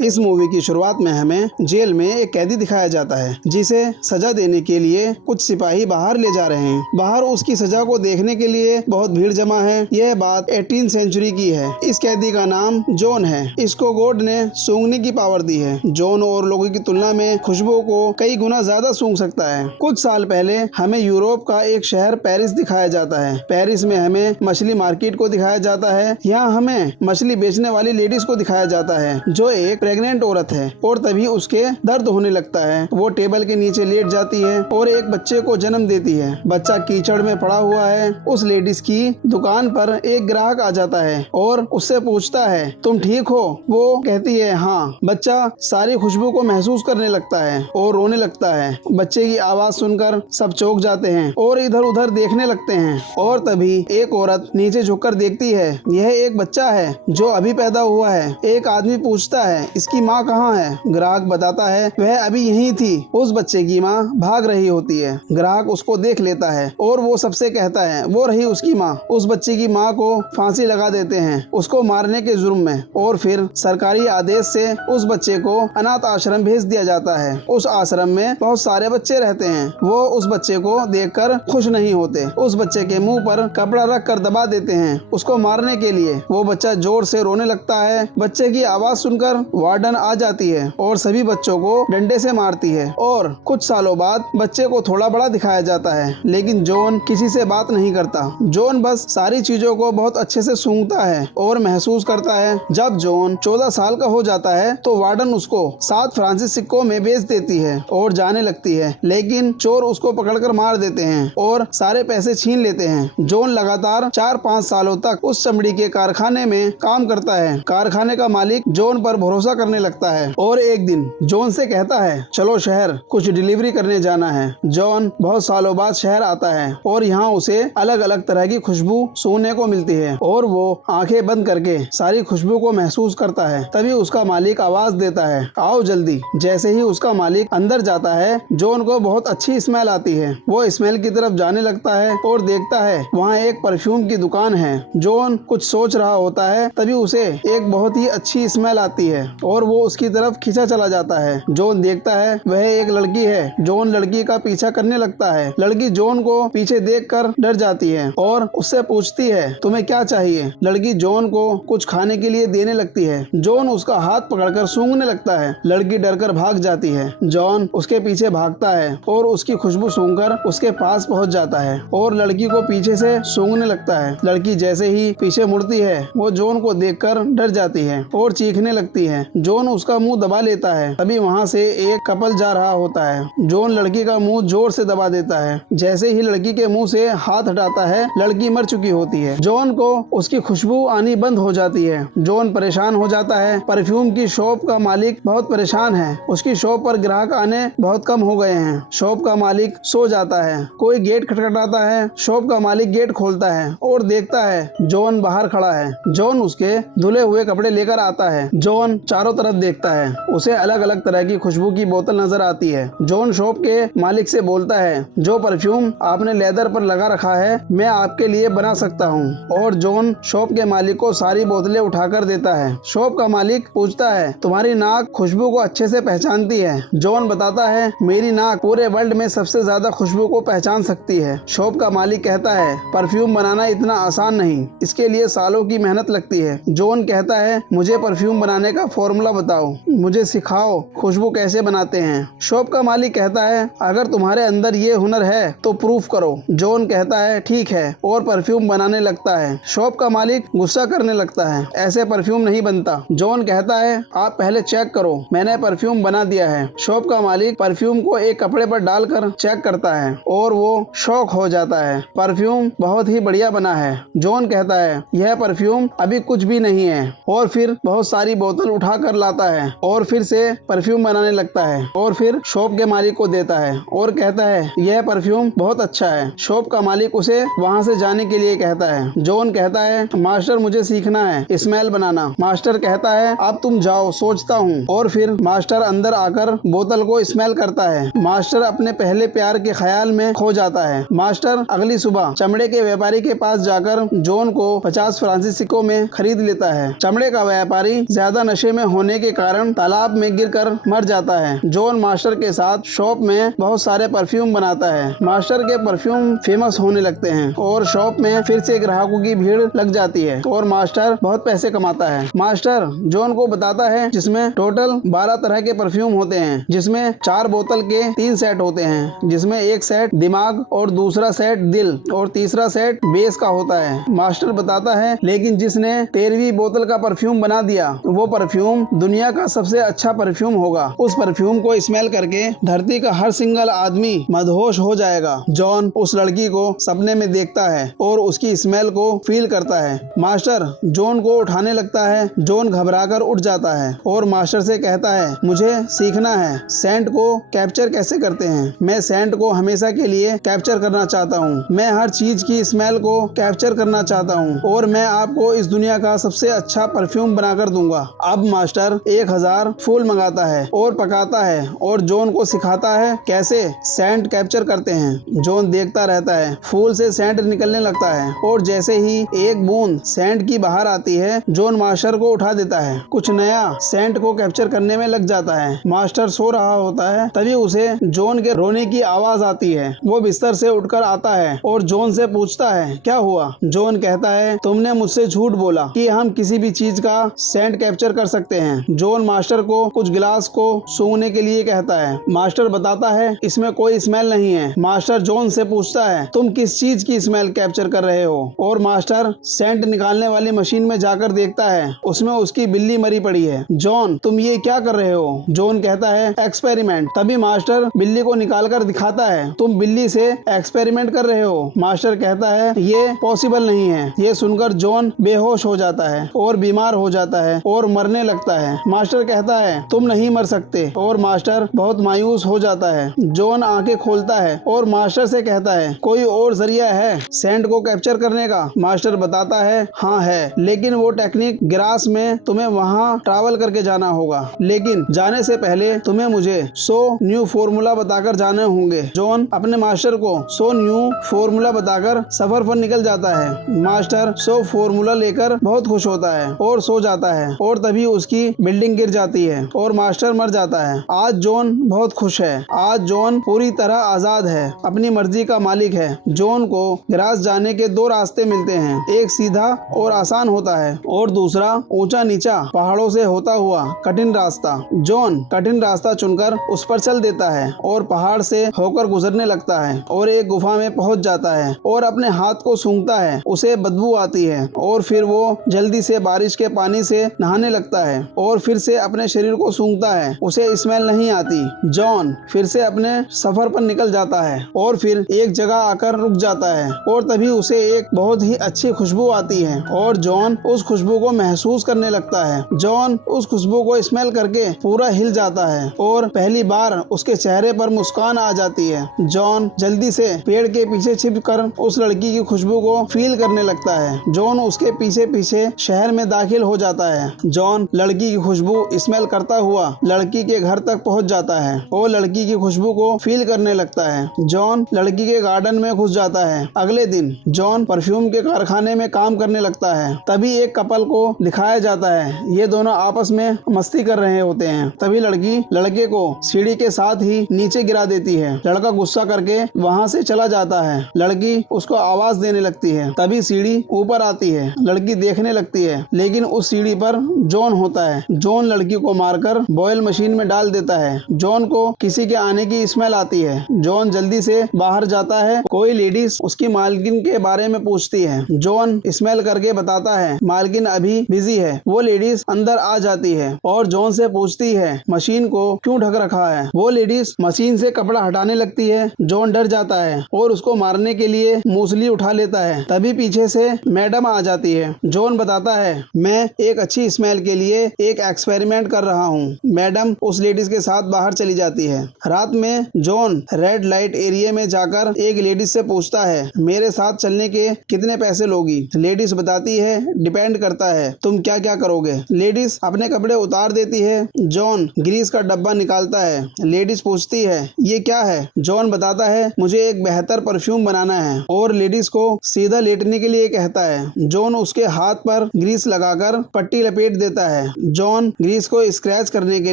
इस मूवी की शुरुआत में हमें जेल में एक कैदी दिखाया जाता है जिसे सजा देने के लिए कुछ सिपाही बाहर ले जा रहे हैं। बाहर उसकी सजा को देखने के लिए बहुत भीड़ जमा है। यह बात 18वीं सेंचुरी की है। इस कैदी का नाम जॉन है। इसको गॉड ने सूंघने की पावर दी है। जॉन और लोगों की तुलना में खुशबू को कई गुना ज्यादा सूंघ सकता है। कुछ साल पहले हमें यूरोप का एक शहर पेरिस दिखाया जाता है। पेरिस में हमें मछली मार्केट को दिखाया जाता है। यहाँ हमें मछली बेचने वाली लेडीज को दिखाया जाता है जो एक प्रेग्नेंट औरत है और तभी उसके दर्द होने लगता है। वो टेबल के नीचे लेट जाती है और एक बच्चे को जन्म देती है। बच्चा कीचड़ में पड़ा हुआ है। उस लेडीज की दुकान पर एक ग्राहक आ जाता है और उससे पूछता है, तुम ठीक हो? वो कहती है हाँ। बच्चा सारी खुशबू को महसूस करने लगता है और रोने लगता है। बच्चे की आवाज सुनकर सब चौंक जाते हैं और इधर उधर देखने लगते हैं और तभी एक औरत नीचे झुककर देखती है। यह एक बच्चा है जो अभी पैदा हुआ है। एक आदमी पूछता है, इसकी माँ कहाँ है? ग्राहक बताता है वह अभी यहीं थी। उस बच्चे की माँ भाग रही होती है। ग्राहक उसको देख लेता है और वो सबसे कहता है वो रही उसकी माँ। उस बच्चे की माँ को फांसी लगा देते हैं उसको मारने के जुर्म में और फिर सरकारी आदेश से उस बच्चे को अनाथ आश्रम भेज दिया जाता है। उस आश्रम में बहुत सारे बच्चे रहते हैं। वो उस बच्चे को देखकर खुश नहीं होते। उस बच्चे के मुंह पर कपड़ा रख कर दबा देते हैं उसको मारने के लिए। वो बच्चा जोर से रोने लगता है। बच्चे की आवाज सुनकर वार्डन आ जाती है और सभी बच्चों को डंडे से मारती है। और कुछ सालों बाद बच्चे को थोड़ा बड़ा दिखाया जाता है लेकिन जॉन किसी से बात नहीं करता। जॉन बस सारी चीजों को बहुत अच्छे से सूंघता है और महसूस करता है। जब जॉन 14 साल का हो जाता है तो वार्डन उसको 7 फ्रांसीसी सिक्कों में बेच देती है और जाने लगती है, लेकिन चोर उसको पकड़कर मार देते हैं और सारे पैसे छीन लेते हैं। जॉन लगातार 4-5 सालों तक उस चमड़ी के कारखाने में काम करता है। कारखाने का मालिक जॉन पर भरोसा करने लगता है और एक दिन जॉन से कहता है चलो शहर कुछ डिलीवरी करने जाना है। जॉन बहुत सालों बाद शहर आता है और यहाँ उसे अलग अलग तरह की खुशबू सूंघने को मिलती है और वो आंखें बंद करके सारी खुशबू को महसूस करता है। तभी उसका मालिक आवाज देता है आओ जल्दी। जैसे ही उसका मालिक अंदर जाता है जॉन को बहुत अच्छी स्मेल आती है। वो स्मेल की तरफ जाने लगता है और देखता है वहाँ एक परफ्यूम की दुकान है। जॉन कुछ सोच रहा होता है तभी उसे एक बहुत ही अच्छी स्मेल आती है और वो उसकी तरफ खींचा चला जाता है। जॉन देखता है वह एक लड़की है। जॉन लड़की का पीछा करने लगता है। लड़की जॉन को पीछे देखकर डर जाती है और उससे पूछती है तुम्हें क्या चाहिए? लड़की जॉन को कुछ खाने के लिए देने लगती है। जॉन उसका हाथ पकड़कर सूंघने लगता है। लड़की डरकर भाग जाती है। जॉन उसके पीछे भागता है और उसकी खुशबू सूंघकर उसके पास पहुंच जाता है और लड़की को पीछे से सूंघने लगता है। लड़की जैसे ही पीछे मुड़ती है वो जॉन को देखकर डर जाती है और चीखने लगती है। जॉन उसका मुंह दबा लेता है। तभी वहाँ से एक कपल जा रहा होता है। जॉन लड़की का मुंह जोर से दबा देता है। जैसे ही लड़की के मुंह से हाथ हटाता है लड़की मर चुकी होती है। जॉन को उसकी खुशबू आनी बंद हो जाती है। जॉन परेशान हो जाता है। परफ्यूम की शॉप का मालिक बहुत परेशान है। उसकी शॉप पर ग्राहक आने बहुत कम हो गए हैं। शॉप का मालिक सो जाता है। कोई गेट खटखटाता है। शॉप का मालिक गेट खोलता है और देखता है जॉन बाहर खड़ा है। जॉन उसके धुले हुए कपड़े लेकर आता है। जॉन चारों तरफ देखता है। उसे अलग अलग तरह की खुशबू की बोतल नजर आती है। जॉन शॉप के मालिक से बोलता है जो परफ्यूम आपने लेदर पर लगा रखा है मैं आपके लिए बना सकता हूँ। और जॉन शॉप के मालिक को सारी बोतलें उठाकर देता है। शॉप का मालिक पूछता है तुम्हारी नाक खुशबू को अच्छे से पहचानती है? जॉन बताता है मेरी नाक पूरे वर्ल्ड में सबसे ज्यादा खुशबू को पहचान सकती है। शॉप का मालिक कहता है परफ्यूम बनाना इतना आसान नहीं, इसके लिए सालों की मेहनत लगती है। जॉन कहता है मुझे परफ्यूम बनाने का फॉर्मूला बताओ, मुझे सिखाओ खुशबू कैसे बनाते हैं। शॉप का मालिक कहता है अगर तुम्हारे अंदर ये हुनर है तो प्रूफ करो। जॉन कहता है ठीक है और परफ्यूम बनाने लगता है। शॉप का मालिक गुस्सा करने लगता है ऐसे परफ्यूम नहीं बनता। जॉन कहता है आप पहले चेक करो, मैंने परफ्यूम बना दिया है। शॉप का मालिक परफ्यूम को एक कपड़े पर डालकर चेक करता है और वो शॉक हो जाता है। परफ्यूम बहुत ही बढ़िया बना है। जॉन कहता है यह परफ्यूम अभी कुछ भी नहीं है और फिर बहुत सारी बोतल उठा कर लाता है और फिर से परफ्यूम बनाने लगता है और फिर शॉप के मालिक को देता है और कहता है यह परफ्यूम बहुत अच्छा है। शॉप का मालिक उसे वहाँ से जाने के लिए कहता है। जॉन कहता है मास्टर मुझे सीखना है स्मेल बनाना। मास्टर कहता है अब तुम जाओ सोचता हूँ। और फिर मास्टर अंदर आकर बोतल को स्मेल करता है। मास्टर अपने पहले प्यार के ख्याल में खो जाता है। मास्टर अगली सुबह चमड़े के व्यापारी के पास जाकर जॉन को 50 फ्रांसीसी सिक्कों में खरीद लेता है। चमड़े का व्यापारी ज्यादा नशे में होने के कारण तालाब में गिरकर मर जाता है। जॉन मास्टर के साथ शॉप में बहुत सारे परफ्यूम बनाता है। मास्टर के परफ्यूम फेमस होने लगते हैं और शॉप में फिर से ग्राहकों की भीड़ लग जाती है और मास्टर बहुत पैसे कमाता है। मास्टर जॉन को बताता है जिसमें टोटल 12 तरह के परफ्यूम होते हैं, जिसमें 4 बोतल के 3 सेट होते हैं, जिसमें एक सेट दिमाग और दूसरा सेट दिल और तीसरा सेट बेस का होता है। मास्टर बताता है लेकिन जिसने 13वीं बोतल का परफ्यूम बना दिया वो परफ्यूम दुनिया का सबसे अच्छा परफ्यूम होगा। उस परफ्यूम को स्मेल करके धरती का हर सिंगल आदमी मदहोश हो जाएगा। जॉन उस लड़की को सपने में देखता है और उसकी स्मेल को फील करता है। मास्टर जॉन को उठाने लगता है। जॉन घबराकर उठ जाता है और मास्टर से कहता है मुझे सीखना है सेंट को कैप्चर कैसे करते हैं। मैं सेंट को हमेशा के लिए कैप्चर करना चाहता हूँ। मैं हर चीज की स्मेल को कैप्चर करना चाहता हूँ और मैं आपको इस दुनिया का सबसे अच्छा परफ्यूम बनाकर दूंगा। अब मास्टर 1000 फूल मंगाता है और पकाता है और जॉन को सिखाता है कैसे सेंट कैप्चर करते हैं। जॉन देखता रहता है। फूल से सेंट निकलने लगता है और जैसे ही एक बूंद सेंट की बाहर आती है जॉन मास्टर को उठा देता है। कुछ नया सेंट को कैप्चर करने में लग जाता है। मास्टर सो रहा होता है, तभी उसे जॉन के रोने की आवाज आती है। वो बिस्तर से उठकर आता है और जॉन से पूछता है क्या हुआ। जॉन कहता है तुमने मुझसे झूठ बोला कि हम किसी भी चीज का सेंट कैप्चर कर सकते हैं। जॉन मास्टर को कुछ गिलास को सूंघने के लिए कहता है। मास्टर बताता है इसमें कोई स्मेल नहीं है। मास्टर जॉन से पूछता है तुम किस चीज की स्मेल कैप्चर कर रहे हो और मास्टर सेंट निकालने वाली मशीन में जाकर देखता है उसमें उसकी बिल्ली मरी पड़ी है। जॉन तुम ये क्या कर रहे हो। जॉन कहता है एक्सपेरिमेंट। तभी मास्टर बिल्ली को निकाल कर दिखाता है तुम बिल्ली से एक्सपेरिमेंट कर रहे हो। मास्टर कहता है ये पॉसिबल नहीं है। ये सुनकर जॉन बेहोश हो जाता है और बीमार हो जाता है और मरने लगता है। मास्टर कहता है तुम नहीं मर सकते और मास्टर बहुत मायूस हो जाता है। जॉन आंखें खोलता है और मास्टर से कहता है कोई और जरिया है सेंट को कैप्चर करने का। मास्टर बताता है हाँ है, लेकिन वो टेक्निक ग्रास में तुम्हें वहाँ ट्रैवल करके जाना होगा, लेकिन जाने से पहले तुम्हें मुझे 100 न्यू फॉर्मूला बताकर जाने होंगे। जॉन अपने मास्टर को 100 न्यू फॉर्मूला बताकर सफर पर निकल जाता है। मास्टर 100 फॉर्मूला लेकर बहुत खुश होता है और सो जाता है और तभी उसकी बिल्डिंग गिर जाती है और मास्टर मर जाता है। आज जॉन बहुत खुश है। आज जॉन पूरी तरह आजाद है, अपनी मर्जी का मालिक है। जॉन को ग्रास जाने के 2 रास्ते मिलते हैं, एक सीधा और आसान होता है और दूसरा ऊंचा नीचा पहाड़ों से होता हुआ कठिन रास्ता। जॉन कठिन रास्ता चुनकर उस पर चल देता है और पहाड़ से होकर गुजरने लगता है और एक गुफा में पहुंच जाता है और अपने हाथ को सूंघता है। उसे बदबू आती है और फिर वो जल्दी से बारिश के पानी से नहाने लगता है और फिर से अपने शरीर को सूंघता है। उसे स्मेल नहीं आती। जॉन फिर से अपने सफर पर निकल जाता है और फिर एक जगह आकर रुक जाता है और तभी उसे एक बहुत ही अच्छी खुशबू आती है और जॉन उस खुशबू को महसूस करने लगता है। जॉन उस खुशबू को स्मेल करके पूरा हिल जाता है और पहली बार उसके चेहरे पर मुस्कान आ जाती है। जॉन जल्दी से पेड़ के पीछे छिपकर उस लड़की की खुशबू को फील करने लगता है। जॉन उसके पीछे पीछे शहर में दाखिल हो जाता है। जॉन लड़की की खुशबू स्मेल करता हुआ लड़की के घर तक पहुंच जाता है और लड़की की खुशबू को फील करने लगता है। जॉन लड़की के गार्डन में घुस जाता है। अगले दिन जॉन परफ्यूम के कारखाने में काम करने लगता है। तभी एक कपल को दिखाया जाता है। ये दोनों आपस में मस्ती कर रहे होते हैं। तभी लड़की लड़के को सीढ़ी के साथ ही नीचे गिरा देती है। लड़का गुस्सा करके वहाँ से चला जाता है। लड़की उसको आवाज देने लगती है। तभी सीढ़ी ऊपर आती है। लड़की देखने लगती है, लेकिन उस सीढ़ी पर जॉन होता है। जॉन लड़की को मारकर बॉयल मशीन में डाल देता है। जॉन को किसी के आने की स्मेल आती है। जॉन जल्दी से बाहर जाता है। कोई लेडीज उसकी मालकिन के बारे में पूछती है। जॉन स्मेल करके बताता है मालकिन अभी बिजी है। वो लेडीज अंदर आ जाती है और जॉन से पूछती है मशीन को क्यों ढक रखा है। वो लेडीज मशीन से कपड़ा हटाने लगती है। जॉन डर जाता है और उसको मारने के लिए मूसली उठा लेता है। तभी पीछे से मैडम आ जाती है। जॉन बताता है मैं एक अच्छी स्मेल के लिए एक एक्सपेरिमेंट कर रहा हूँ। मैडम उस लेडीज के साथ बाहर चली जाती है। रात में जॉन रेड लाइट एरिया में जाकर एक लेडीज से पूछता है मेरे साथ चलने के कितने पैसे लोगी। लेडीज बताती है डिपेंड करता है तुम क्या क्या करोगे। लेडीज अपने कपड़े उतार देती है। जॉन ग्रीस का डब्बा निकालता है। लेडीज पूछती है ये क्या है। जॉन बताता है मुझे एक बेहतर परफ्यूम बनाना है और लेडीज को सीधा लेटने के लिए कहता है। जॉन उसके हाथ पर ग्रीस लगाकर पट्टी लपेट देता है जॉन ग्रीस को स्क्रैच करने के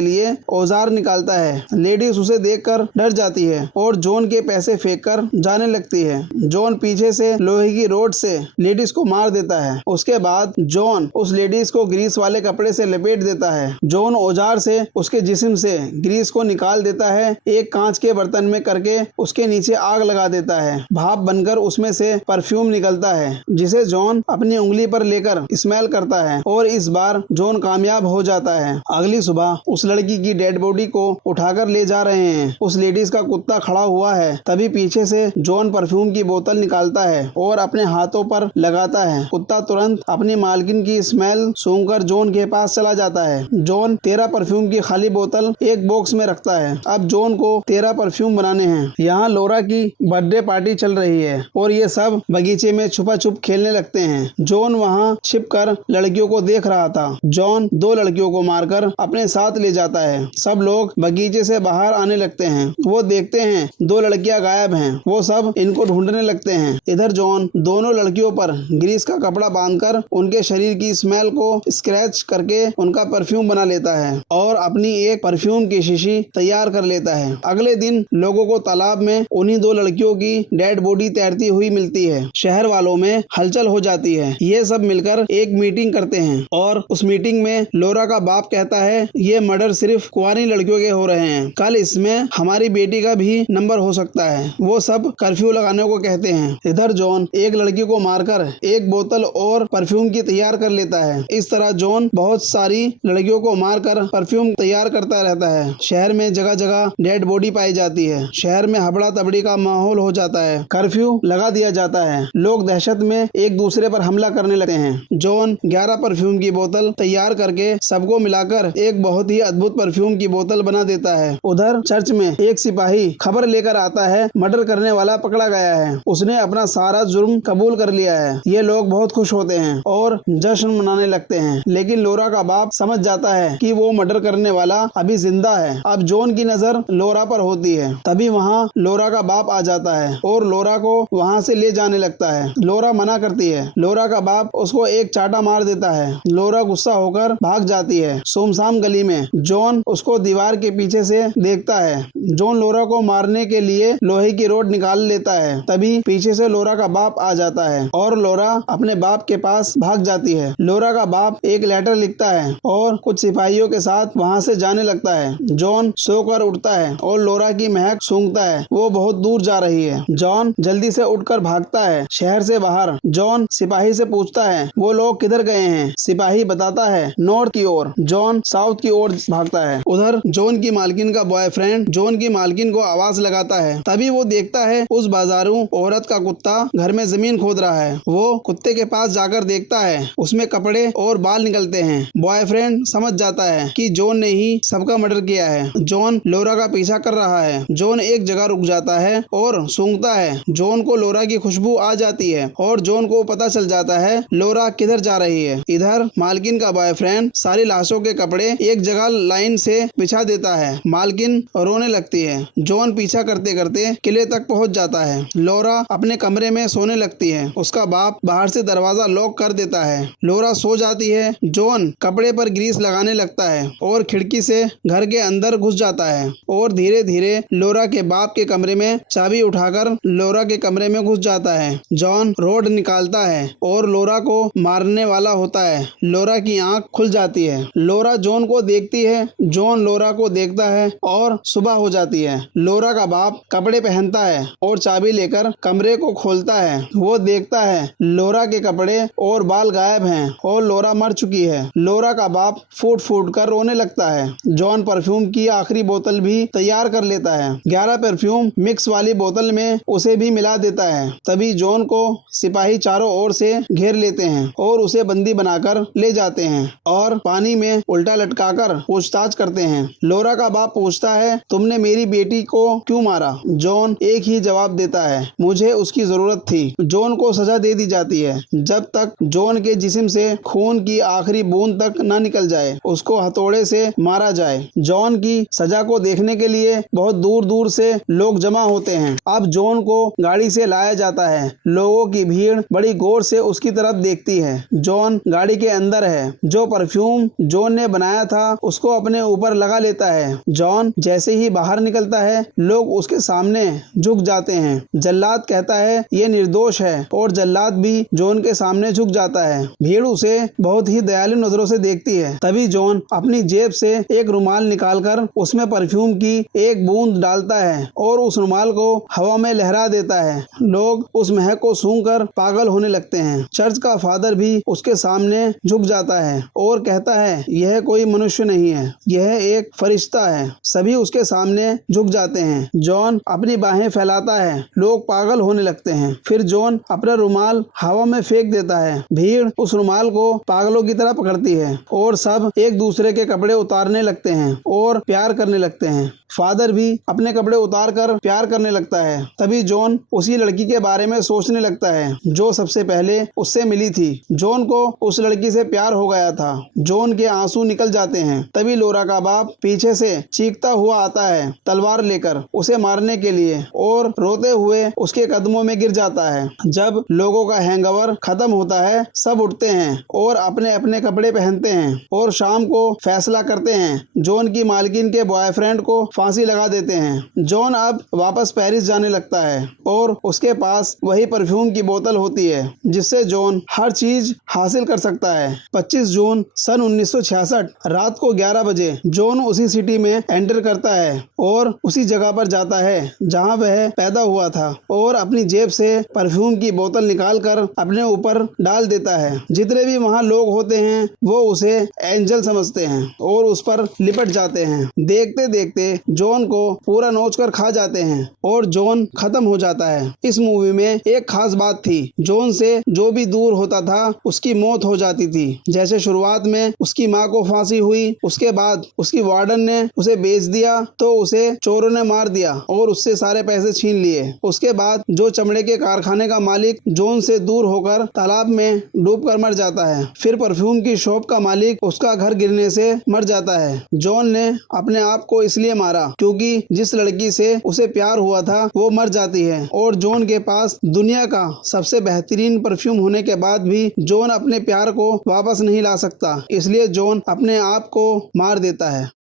लिए औजार निकालता है। लेडीज उसे देखकर डर जाती है और जॉन के पैसे फेंककर जाने लगती है। जॉन पीछे से लोहे की रोड से लेडीज को मार देता है। उसके बाद जॉन उस लेडीज को ग्रीस वाले कपड़े से लपेट देता है। जॉन औजार से उसके जिस्म से ग्रीस को निकाल देता है। एक कांच के बर्तन में करके उसके नीचे आग लगा देता है। भाप बनकर उसमें से परफ्यूम निकलता है जिसे जॉन अपनी उंगली पर लेकर स्मेल करता है और इस बार जॉन कामयाब हो जाता है। अगली सुबह उस लड़की की डेड बॉडी को उठाकर ले जा रहे हैं। उस लेडीज का कुत्ता खड़ा हुआ है। तभी पीछे से जॉन परफ्यूम की बोतल निकालता है और अपने हाथों पर लगाता है। कुत्ता तुरंत अपनी मालकिन की स्मेल सूंघकर जॉन के पास चला जाता है। जॉन 13 परफ्यूम की खाली बोतल एक बॉक्स में रखता है। अब जॉन को 13 परफ्यूम बनाने हैं। यहाँ लोरा की बर्थडे पार्टी चल रही है और ये सब बगीचे में छुपा छुप खेलने लगते हैं। जॉन वहाँ छिपकर लड़कियों को देख रहा था। जॉन 2 लड़कियों को मारकर अपने साथ ले जाता है। सब लोग बगीचे से बाहर आने लगते हैं। वो देखते हैं 2 लड़कियां गायब हैं। वो सब इनको ढूंढने लगते हैं। इधर जॉन दोनों लड़कियों पर ग्रीस का कपड़ा बांधकर उनके शरीर की स्मेल को स्क्रैच करके उनका परफ्यूम बना लेता है और अपनी एक परफ्यूम की शीशी तैयार कर लेता है। अगले दिन लोगों को तालाब में उन्हीं 2 लड़कियों की डेड बॉडी तैरती हुई मिलती है। शहर वालों में हलचल हो जाती है। ये सब मिलकर एक मीटिंग करते हैं और उस मीटिंग में लोरा का बाप कहता है ये मर्डर सिर्फ कुंवारी लड़कियों के हो रहे हैं। कल इसमें हमारी बेटी का भी नंबर हो सकता है। वो सब कर्फ्यू लगाने को कहते हैं। इधर जॉन एक लड़की को मारकर एक बोतल और परफ्यूम की तैयार कर लेता है। इस तरह जॉन बहुत सारी लड़कियों को मारकर परफ्यूम तैयार करता रहता है। शहर में जगह जगह डेड बॉडी पाई जाती है। शहर में हबड़ा तबड़ी का माहौल हो जाता है। कर्फ्यू लगा दिया जाता है। लोग दहशत में एक दूसरे पर हमला करने लगते हैं। जॉन 11 परफ्यूम की बोतल तैयार करके सबको मिलाकर एक बहुत ही अद्भुत परफ्यूम की बोतल बना देता है। उधर चर्च में एक सिपाही खबर लेकर आता है मर्डर करने वाला पकड़ा गया है। उसने अपना सारा जुर्म कबूल कर लिया है। ये लोग बहुत खुश होते हैं और जश्न मनाने लगते हैं। लेकिन लोरा का बाप समझ जाता है कि वो मर्डर करने वाला अभी जिंदा है। अब जॉन की नजर लोरा पर होती है। तभी वहाँ लोरा का बाप आ जाता है और लोरा को वहाँ से ले जाने लगता है। लोरा मना करती है। लोरा का बाप उसको एक चाटा मार देता है। लोरा गुस्सा होकर भाग जाती है। सुमसाम गली में जॉन उसको दीवार के पीछे से देखता है। जॉन लोरा को मारने के लिए लोहे की रोड निकाल लेता है। तभी पीछे से लोरा का बाप आ जाता है और लोरा अपने बाप के पास भाग जाती है। लोरा का बाप एक लेटर लिखता है और कुछ सिपाहियों के साथ वहाँ से जाने लगता है। जॉन सोकर उठता है और लोरा की महक सूंघता है। वो बहुत दूर जा रही है। जॉन जल्दी से उठकर भागता है शहर से बाहर। जॉन सिपाही से पूछता है वो लोग किधर गए हैं। सिपाही बताता है नॉर्थ की ओर। जॉन साउथ की ओर भागता है। उधर जॉन की मालकिन का बॉयफ्रेंड जॉन की मालकिन को आवाज लगाता है। तभी वो देखता है उस बाजारू औरत का कुत्ता घर में जमीन खोद रहा है। वो कुत्ते के पास जाकर देखता है उसमें कपड़े और बाल निकलते हैं। बॉयफ्रेंड समझ जाता है कि जॉन ने ही सबका मर्डर किया है। जॉन लोरा का पीछा कर रहा है। जॉन एक जगह रुक जाता है और सूंघता है। जॉन को लोरा की खुशबू आ जाती है और जॉन को पता चल जाता है लोरा किधर जा रही है। इधर मालकिन का बॉयफ्रेंड सारी लाशों के कपड़े एक जगह लाइन से बिछा देता है। मालकिन रोने लगती है। जॉन पीछा करते करते किले तक पहुंच जाता है। लोरा अपने कमरे में सोने लगती है। उसका बाप बाहर से दरवाजा लॉक कर देता है। लोरा सो जाती है। जॉन कपड़े पर ग्रीस लगाने लगता है और खिड़की से घर के अंदर घुस जाता है और धीरे धीरे लोरा के बाप के कमरे में चाबी उठाकर लोरा के कमरे में घुस जाता है। जॉन रोड निकालता है और लोरा को मारने वाला होता है। लोरा की आंख खुल जाती है। लोरा जॉन को देखती है। जॉन लोरा को देखता है और सुबह हो जाती है। लोरा का बाप कपड़े पहनता है और चाबी लेकर कमरे को खोलता है। वो देखता है लोरा के कपड़े और बाल गायब हैं और लोरा मर चुकी है। लोरा का बाप फूट फूट कर रोने लगता है। जॉन परफ्यूम की आखिरी बोतल भी तैयार कर लेता है। 11 परफ्यूम मिक्स वाली बोतल में उसे भी मिला देता है। तभी जॉन को सिपाही चारों ओर से घेर लेते हैं और उसे बंदी बनाकर ले जाते हैं और पानी में उल्टा लटकाकर पूछताछ करते हैं। लोरा का बाप पूछता है तुमने मेरी बेटी को क्यों मारा। जॉन एक ही जवाब देता है मुझे उसकी जरूरत थी। जॉन को सजा दे दी जाती है। जब तक जॉन के जिस्म से खून की आखिरी बूंद तक न निकल जाए उसको हथौड़े से मारा जाए। जॉन की सजा को देखने के लिए बहुत दूर दूर से लोग जमा होते हैं। अब जॉन को गाड़ी से लाया जाता है। लोगों की भीड़ बड़ी गौर से उसकी तरफ देखती है। जॉन गाड़ी के अंदर है। जो परफ्यूम परफ्यूम जॉन ने बनाया था उसको अपने ऊपर लगा लेता है। जॉन जैसे ही बाहर निकलता है लोग उसके सामने झुक जाते हैं। जल्लाद कहता है ये निर्दोष है और जल्लाद भी जॉन के सामने झुक जाता है। भीड़ उसे बहुत ही दयालु नजरों से देखती है। तभी जॉन अपनी जेब से एक रुमाल निकालकर उसमें परफ्यूम की एक बूंद डालता है और उस रुमाल को हवा में लहरा देता है। लोग उस महक को सूंघकर पागल होने लगते हैं। चर्च का फादर भी उसके सामने झुक जाता है और कहता है यह कोई मनुष्य नहीं है, यह एक फरिश्ता है। सभी उसके सामने झुक जाते हैं। जॉन अपनी बाहें फैलाता है, लोग पागल होने लगते हैं। फिर जॉन अपना रुमाल हवा में फेंक देता है। भीड़ उस रुमाल को पागलों की तरह पकड़ती है और सब एक दूसरे के कपड़े उतारने लगते हैं और प्यार करने लगते हैं। फादर भी अपने कपड़े उतार कर प्यार करने लगता है। तभी जॉन उसी लड़की के बारे में सोचने लगता है जो सबसे पहले उससे मिली थी। जॉन को उस लड़की से प्यार हो गया था। जॉन के आंसू निकल जाते हैं। तभी लोरा का बाप पीछे से चीखता हुआ आता है तलवार लेकर उसे मारने के लिए और रोते हुए उसके कदमों में गिर जाता है। जब लोगों का हैंगओवर खत्म होता है सब उठते हैं और अपने अपने कपड़े पहनते हैं और शाम को फैसला करते हैं जॉन की मालकिन के बॉयफ्रेंड को फांसी लगा देते हैं। जॉन अब वापस पेरिस जाने लगता है और उसके पास वही परफ्यूम की बोतल होती है जिससे जॉन हर चीज हासिल कर सकता है। 25 जून सन 1966 रात को 11 बजे जॉन उसी सिटी में एंटर करता है और उसी जगह पर जाता है जहां वह पैदा हुआ था और अपनी जेब से परफ्यूम की बोतल निकालकर अपने ऊपर डाल देता है। जितने भी वहां लोग होते हैं वो उसे एंजल समझते हैं और उस पर लिपट जाते हैं। देखते देखते जॉन को पूरा नोच कर खा जाते हैं और जॉन खत्म हो जाता है। इस मूवी में एक खास बात थी, जॉन से जो भी दूर होता था उसकी मौत हो जाती थी। जैसे शुरुआत में उसकी माँ को फांसी हुई, उसके बाद उसकी वार्डन ने उसे बेच दिया तो उसे चोरों ने मार दिया और उससे सारे पैसे छीन लिए। उसके बाद जो चमड़े के कारखाने का मालिक जॉन से दूर होकर तालाब में डूबकर मर जाता है। फिर परफ्यूम की शॉप का मालिक उसका घर गिरने से मर जाता है। जॉन ने अपने आप को इसलिए मारा क्योंकि जिस लड़की से उसे प्यार हुआ था वो मर जाती है और जॉन के पास दुनिया का सबसे बेहतरीन परफ्यूम होने के बाद भी जॉन अपने प्यार को वापस नहीं ला सकता, इसलिए जॉन अपने आप को मार देता है।